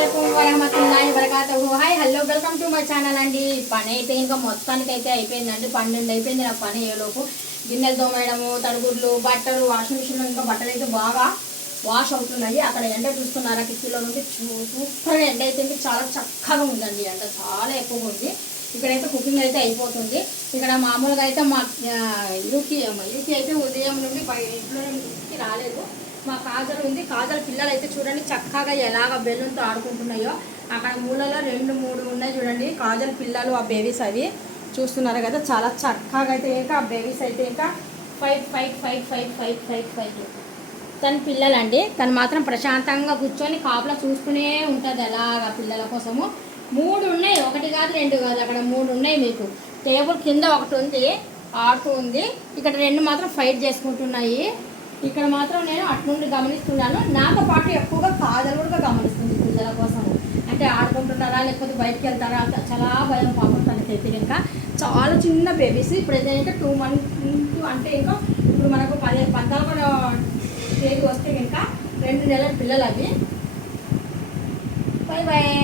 వరహమతుల్లాహి వబరకాతుహు. Hi hello welcome to my channel అండి. పని అయితే ఇంకా మొత్తానికి అయితే అయిపోయిందండి. 12 అయిపోయింది నాకు పని అయ్యేలోపు. గిన్నెలు తోమేయడము, తడుగుడ్లు, బట్టలు, వాషింగ్ మిషన్లో ఇంకా బట్టలు అయితే బాగా వాష్ అవుతున్నాయి. అక్కడ ఎండ చూస్తున్నారా, కిటికీలో నుండి సూపర్ ఎండ అయితే చాలా చక్కగా ఉందండి. ఎండ చాలా ఎక్కువగా ఉంది. ఇక్కడైతే కుకింగ్ అయితే అయిపోతుంది. ఇక్కడ మామూలుగా అయితే మా యూకి అయితే ఉదయం నుండి ఇంట్లో నుండి రాలేదు. మా కాజల్ ఉంది. కాజల్ పిల్లలు అయితే చూడండి చక్కగా ఎలాగ బెలూన్తో ఆడుకుంటున్నాయో. అక్కడ మూలలో 2-3 ఉన్నాయి చూడండి కాజల్ పిల్లలు. ఆ బేబీస్ అవి చూస్తున్నారు కదా, చాలా చక్కగా అయితే ఇంకా ఆ బేబీస్ అయితే ఇంకా 5 తన పిల్లలండి. తను మాత్రం ప్రశాంతంగా కూర్చొని కాపులా చూసుకునే ఉంటుంది ఎలాగా పిల్లల కోసము. 3 ఉన్నాయి, 1 కాదు 2 కాదు, అక్కడ 3 ఉన్నాయి. మీకు టేబుల్ కింద ఒకటి ఉంది, ఆడుతూ ఉంది. ఇక్కడ 2 మాత్రం ఫైట్ చేసుకుంటున్నాయి. ఇక్కడ మాత్రం నేను అట్నుండి గమనిస్తున్నాను. నాతో పాటు ఎక్కువగా కాజల్ కూడా గమనిస్తుంది పిల్లల కోసం. అంటే ఆడుకుంటున్నారా లేకపోతే బయటికి వెళ్తారా, చాలా భయం పాపం తనకైతే. ఇంకా చాలా చిన్న బేబీస్. ఇప్పుడైతే ఇంకా 2 months అంటే ఇంకా ఇప్పుడు మనకు 14 తేదీ వస్తే ఇంకా 2 నెలల పిల్లలు అవి. Bye bye.